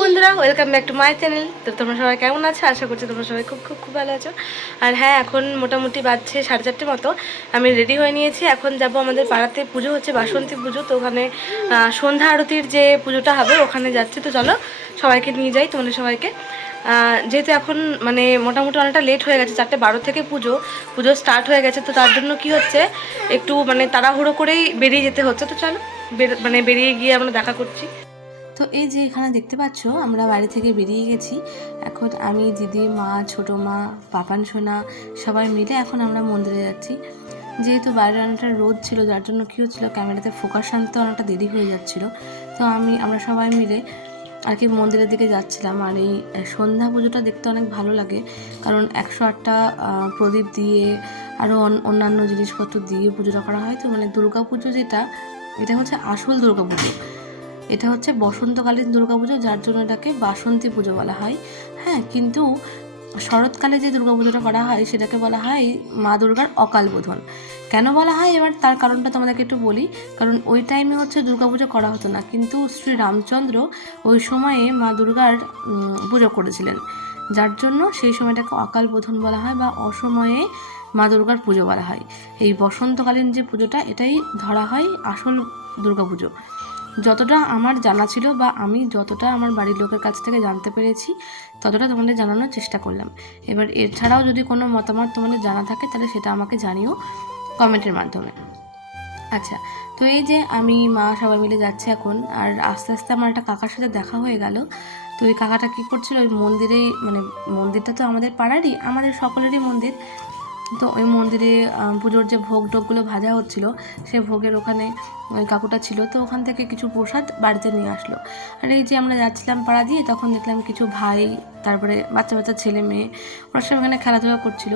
বন্ধুরা, welcome back to my channel. তো তোমরা সবাই কেমন আছো? আশা করছি তোমরা সবাই খুব খুব খুব ভালো আছো। আর হ্যাঁ, এখন মোটামুটি বাজছে 4:30 মতো। আমি রেডি হয়ে নিয়েছি। এখন যাব আমাদের পাড়াতে পুজো হচ্ছে, বাসন্তী পুজো। তো ওখানে সন্ধ্যা আরতির যে পুজোটা হবে ওখানে যাচ্ছি। তো চলো সবাইকে নিয়ে যাই, তোমাদের সবাইকে। যেহেতু এখন মানে মোটামুটি অনেকটা লেট হয়ে গেছে, 4:12 থেকে পুজো স্টার্ট হয়ে গেছে। তো তার জন্য কি হচ্ছে, একটু মানে তাড়াহুড়ো করেই বেরিয়ে যেতে হচ্ছে। তো চলো বেরিয়ে গিয়ে আমরা দেখা করছি। তো এই যে এখানে দেখতে পাচ্ছ, আমরা বাড়ি থেকে বেরিয়ে গেছি। এখন আমি, দিদি, মা, ছোটো মা, পাপান সোনা সবাই মিলে এখন আমরা মন্দিরে যাচ্ছি। যেহেতু বাইরে অনেকটা রোদ ছিল, যার জন্য কী হচ্ছিলো, ক্যামেরাতে ফোকাস আনতে অনেকটা দেরি হয়ে যাচ্ছিলো। তো আমরা সবাই মিলে আর কি মন্দিরের দিকে যাচ্ছিলাম। আর এই সন্ধ্যা পুজোটা দেখতে অনেক ভালো লাগে, কারণ 108টা প্রদীপ দিয়ে আরও অন্যান্য জিনিসপত্র দিয়ে পুজোটা করা হয়। তো মানে দুর্গা পুজো এটা হচ্ছে আসল দুর্গা পুজো। এটা হচ্ছে বসন্তকালীন দুর্গাপুজো, যার জন্য এটাকে বাসন্তী পুজো বলা হয়। হ্যাঁ, কিন্তু শরৎকালে যে দুর্গাপুজোটা করা হয় সেটাকে বলা হয় মা দুর্গার অকাল বোধন। কেন বলা হয় এবার তার কারণটা তোমাদেরকে একটু বলি। কারণ ওই টাইমে হচ্ছে দুর্গাপুজো করা হতো না, কিন্তু শ্রী রামচন্দ্র ওই সময়ে মা দুর্গার পুজো করেছিলেন, যার জন্য সেই সময়টাকে অকাল বোধন বলা হয় বা অসময়ে মা দুর্গার পুজো বলা হয়। এই বসন্তকালীন যে পুজোটা, এটাই ধরা হয় আসল দুর্গাপুজো। যতটা আমার জানা ছিল বা আমি যতটা আমার বাড়ির লোকের কাছ থেকে জানতে পেরেছি, ততটা তোমাদের জানানোর চেষ্টা করলাম। এবার এছাড়াও যদি কোনো মতামত তোমাদের জানা থাকে তাহলে সেটা আমাকে জানিও কমেন্টের মাধ্যমে। আচ্ছা, তো এই যে আমি, মা সবাই মিলে যাচ্ছে এখন। আর আস্তে আস্তে আমার একটা কাকার সাথে দেখা হয়ে গেল। তো ওই কাকাটা কী করছিল, ওই মন্দিরেই, মানে মন্দিরটা তো আমাদের পাড়ারই, আমাদের সকলেরই মন্দির। তো ওই মন্দিরে পুজোর যে ভোগ টোগগুলো ভাজা হচ্ছিলো, সে ভোগের ওখানে ওই কাকুটা ছিল। তো ওখান থেকে কিছু প্রসাদ বাড়িতে নিয়ে আসলো। আর এই যে আমরা যাচ্ছিলাম পাড়া দিয়ে, তখন দেখলাম কিছু ভাই, তারপরে বাচ্চা বাচ্চা ছেলে মেয়ে, ওরা সব এখানে খেলাধুলা করছিল।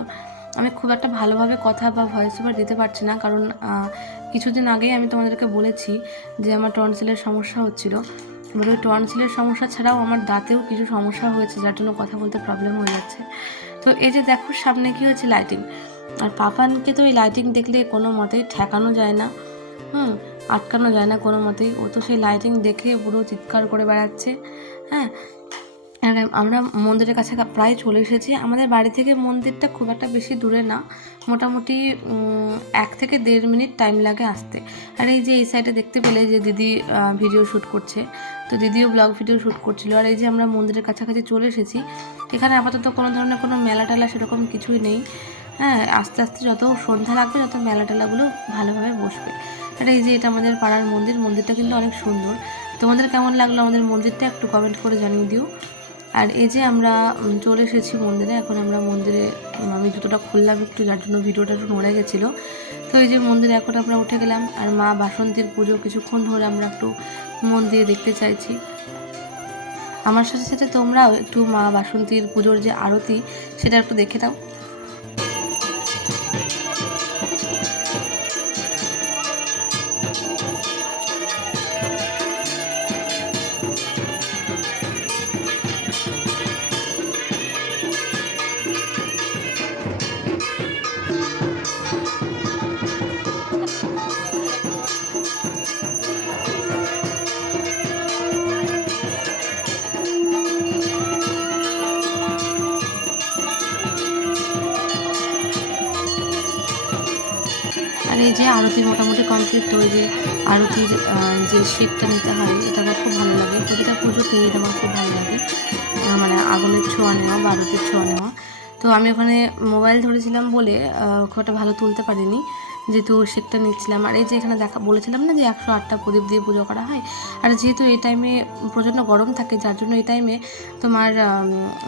আমি খুব একটা ভালোভাবে কথা বা ভয়েস ওভার দিতে পারছি না, কারণ কিছুদিন আগেই আমি তোমাদেরকে বলেছি যে আমার টনসিলের সমস্যা হচ্ছিল। এবার ওই টনসিলের সমস্যা ছাড়াও আমার দাঁতেও কিছু সমস্যা হয়েছে, যার জন্য কথা বলতে প্রবলেম হয়ে যাচ্ছে। তো এই যে দেখো সামনে কি হচ্ছে, লাইটিং। আর পাপানকে তো এই লাইটিং দেখলে কোনো মতেই ঠেকানো যায় না, আটকানো যায় না কোনো মতেই। ও তো সেই লাইটিং দেখে পুরো চিৎকার করে বেড়াচ্ছে। হ্যাঁ, আর আমরা মন্দিরের কাছে প্রায় চলে এসেছি। আমাদের বাড়ি থেকে মন্দিরটা খুব একটা বেশি দূরে না, মোটামুটি 1 থেকে 1.5 মিনিট টাইম লাগে আসতে। আর এই যে এই সাইডে দেখতে পেলে যে দিদি ভিডিও শ্যুট করছে, তো দিদিও ব্লগ ভিডিও শ্যুট করছিল। আর এই যে আমরা মন্দিরের কাছাকাছি চলে এসেছি। এখানে আপাতত কোনো ধরনের কোনো মেলা টেলা সেরকম কিছুই নেই। হ্যাঁ, আস্তে আস্তে যত সন্ধ্যা লাগবে তত মেলা টেলাগুলো ভালোভাবে বসবে। আর এই যে এটা আমাদের পাড়ার মন্দিরটা কিন্তু অনেক সুন্দর। তোমাদের কেমন লাগলো আমাদের মন্দিরটা একটু কমেন্ট করে জানিয়ে দিও। আর এই যে আমরা চলে এসেছি মন্দিরে। এখন আমরা মন্দিরে, আমি জুতোটা খুললাম একটু, যার জন্য ভিডিওটা একটু নড়ে গেছিলো। তো এই যে মন্দিরে এখন আমরা উঠে গেলাম। আর মা বাসন্তীর পুজো কিছুক্ষণ ধরে আমরা একটু মন দিয়ে দেখতে চাইছি। আমার সাথে সাথে তোমরাও একটু মা বাসন্তীর পুজোর যে আরতি, সেটা একটু দেখে দাও। আর এই যে আরতি মোটামুটি কমপ্লিট। তো ওই যে আরতির যে শেডটা নিতে হয়, এটা আমার খুব ভালো লাগে। প্রতিটা পুজোতেই এটা আমার খুব ভালো লাগে, মানে আগুনের ছোঁয়া নেওয়া বা আরতির ছোঁয়া নেওয়া। তো আমি ওখানে মোবাইল ধরেছিলাম বলে খুব একটা ভালো তুলতে পারিনি, যেহেতু শেডটা নিচ্ছিলাম। আর এই যে এখানে বলেছিলাম না যে 108টা প্রদীপ দিয়ে পুজো করা হয়। আর যেহেতু এই টাইমে প্রচণ্ড গরম থাকে, যার জন্য এই টাইমে তোমার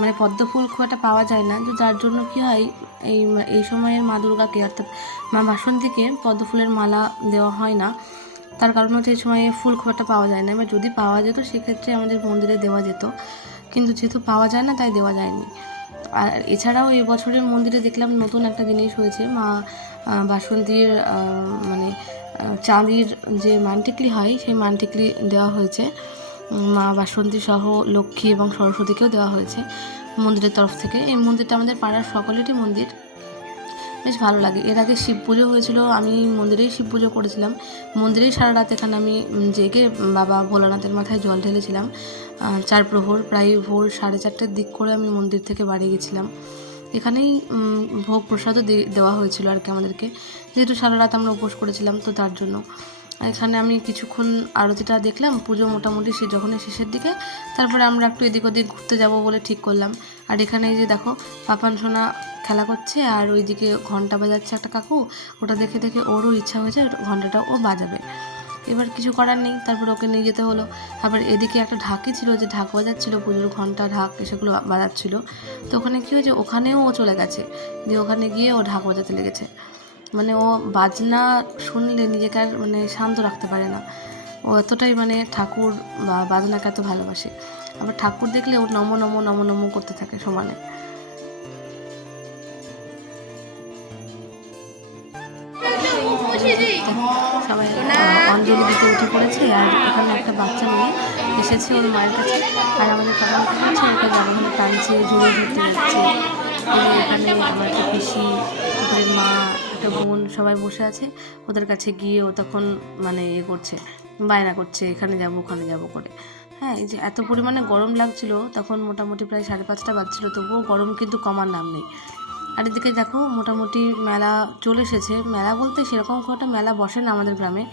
মানে পদ্ম ফুল খুব একটা পাওয়া যায় না। তো যার জন্য কী হয়, এই সময়ের মা দুর্গাকে, অর্থাৎ মা বাসন্তীকে পদ্ম ফুলের মালা দেওয়া হয় না। তার কারণ হচ্ছে এই সময়ে ফুল খুব একটা পাওয়া যায় না। এবার যদি পাওয়া যেত সেক্ষেত্রে আমাদের মন্দিরে দেওয়া যেত, কিন্তু যেহেতু পাওয়া যায় না তাই দেওয়া যায়নি। আর এছাড়াও এই বছরের মন্দিরে দেখলাম নতুন একটা জিনিস হয়েছে, মা বাসন্তীর মানে চাঁদির যে মানটিকলি হয়, সেই মানটিকলি দেওয়া হয়েছে। মা বাসন্তী সহ লক্ষ্মী এবং সরস্বতীকেও দেওয়া হয়েছে মন্দিরের তরফ থেকে। এই মন্দিরটা আমাদের পাড়ার সকলেরই মন্দির। বেশ ভালো লাগে। এর আগে শিব পুজো হয়েছিল, আমি মন্দিরেই শিব পুজো করেছিলাম, মন্দিরেই সারা রাত এখানে আমি জেগে বাবা ভোলানাথের মাথায় জল ঢেলেছিলাম। 4 প্রহর প্রায় ভোর 4:30টার দিক করে আমি মন্দির থেকে বাড়ি গেছিলাম। এখানেই ভোগ প্রসাদও দেওয়া হয়েছিল আর কি আমাদেরকে, যেহেতু সারা রাত আমরা উপোস করেছিলাম তো তার জন্য। এখানে আমি কিছুক্ষণ আরতিটা দেখলাম, পুজো মোটামুটি যখনই শেষের দিকে, তারপরে আমরা একটু এদিক ওদিক ঘুরতে যাব বলে ঠিক করলাম। আর এখানে এই যে দেখো পাপান সোনা খেলা করছে, আর ওইদিকে ঘন্টা বাজাচ্ছে একটা কাকু, ওটা দেখে দেখে ওরও ইচ্ছা হয়েছে ঘন্টাটা ও বাজাবে। এবার কিছু করার নেই, তারপরে ওকে নিয়ে যেতে হলো। আবার এদিকে একটা ঢাকি ছিল যে ঢাক বাজাচ্ছিলো, পুজোর ঘন্টা ঢাক সেগুলো বাজাচ্ছিলো। তো ওখানে কী হয়েছে, ওখানেও ও চলে গেছে, দিয়ে ওখানে গিয়ে ও ঢাক বাজাতে লেগেছে। মানে ও বাজনা শুনলে নিজেকে আর মানে শান্ত রাখতে পারে না, ও এতটাই মানে ঠাকুর বা বাজনাকে এত ভালোবাসে। আবার ঠাকুর দেখলে ও নমো নমো নমো নমো করতে থাকে সমানে। সবাই অঞ্জলি দিতে উঠে পড়েছে, আর এখানে একটা বাচ্চা মেয়ে এসেছে ওর মায়ের কাছে, আর আমাদের বাবা হচ্ছে ওকে জামাখানে টানছে, ঝুড়ি ধরতে যাচ্ছে। এখানে আমার একটা পিসি, তারপরে মা, একটা বোন সবাই বসে আছে, ওদের কাছে গিয়ে ও তখন মানে করছে, বায়না করছে এখানে যাব ওখানে যাব করে। হ্যাঁ, এই যে এত পরিমাণে গরম লাগছিল, তখন মোটামুটি প্রায় 5:30 বাজছিল, তবুও গরম কিন্তু কমার নাম নেই। আর এদিকে দেখো মোটামুটি মেলা চলে এসেছে, মেলা বলতে সেরকম খুব একটা মেলা বসে না আমাদের গ্রামে,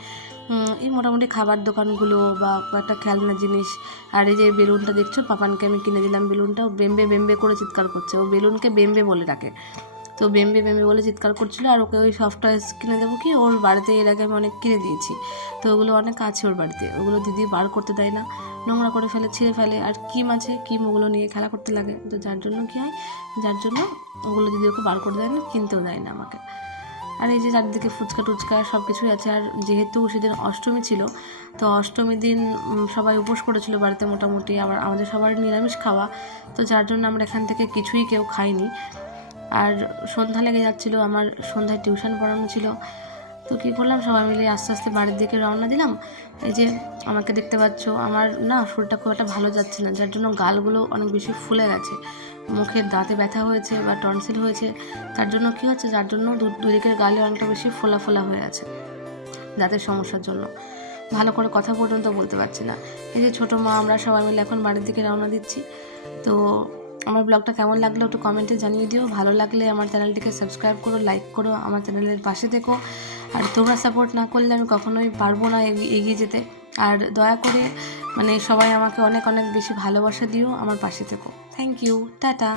এই মোটামুটি খাবার দোকানগুলো বা একটা খেলনা জিনিস। আর এই যে বেলুনটা দেখছো, পাপানকে আমি কিনে দিলাম বেলুনটা, ও বেম্বে বেম্বে করে চিৎকার করছে, ও বেলুনকে বেম্বে বলে ডাকে, তো বেম্বে বেম্বে বলে চিৎকার করছিল। আর ওকে ওই সফট টয়েস কিনে দেবো, কি ওর বাড়িতে এর আগে আমি অনেক কিনে দিয়েছি, তো ওগুলো অনেক আছে ওর বাড়িতে, ওগুলো দিদি বার করতে দেয় না, নোংরা করে ফেলে, ছিঁড়ে ফেলে। আর কিম আছে, কিম ওগুলো নিয়ে খেলা করতে লাগে, তো যার জন্য কী হয়, যার জন্য ওগুলো দিদি ওকে বার করে দেয় না, কিনতেও দেয় না আমাকে। আর এই যে চারদিকে ফুচকা টুচকা সব কিছুই আছে। আর যেহেতু সেদিন অষ্টমী ছিল, তো অষ্টমীর দিন সবাই উপোস করেছিল বাড়িতে মোটামুটি, আবার আমাদের সবার নিরামিষ খাওয়া, তো যার জন্য আমরা এখান থেকে কিছুই কেউ খাইনি। আর সন্ধ্যা লেগে যাচ্ছিলো, আমার সন্ধ্যায় টিউশন পড়ানো ছিল, তো কী করলাম, সবাই মিলে আস্তে আস্তে বাড়ির দিকে রওনা দিলাম। এই যে আমাকে দেখতে পাচ্ছ, আমার না শরীরটা খুব একটা ভালো যাচ্ছে না, যার জন্য গালগুলো অনেক বেশি ফুলে গেছে, মুখের দাঁতে ব্যথা হয়েছে বা টনসিল হয়েছে, তার জন্য কী হচ্ছে, যার জন্য দুদিকের গালে অনেকটা বেশি ফোলা ফোলা হয়ে আছে দাঁতের সমস্যার জন্য, ভালো করে কথা পর্যন্ত বলতে পারছি না। এই যে ছোটো মা আমরা সবাই মিলে এখন বাড়ির দিকে রওনা দিচ্ছি। তো আমার ব্লগটা কেমন লাগলো একটু কমেন্টে জানিয়ে দিও, ভালো লাগলে আমার চ্যানেলটিকে সাবস্ক্রাইব করো, লাইক করো, আমার চ্যানেলের পাশে থেকো। আর তোমরা সাপোর্ট না করলে আমি কখনোই পারবো না এগিয়ে যেতে। আর দয়া করে মানে সবাই আমাকে অনেক অনেক বেশি ভালোবাসা দিও, আমার পাশে থেকো। Thank you, tata.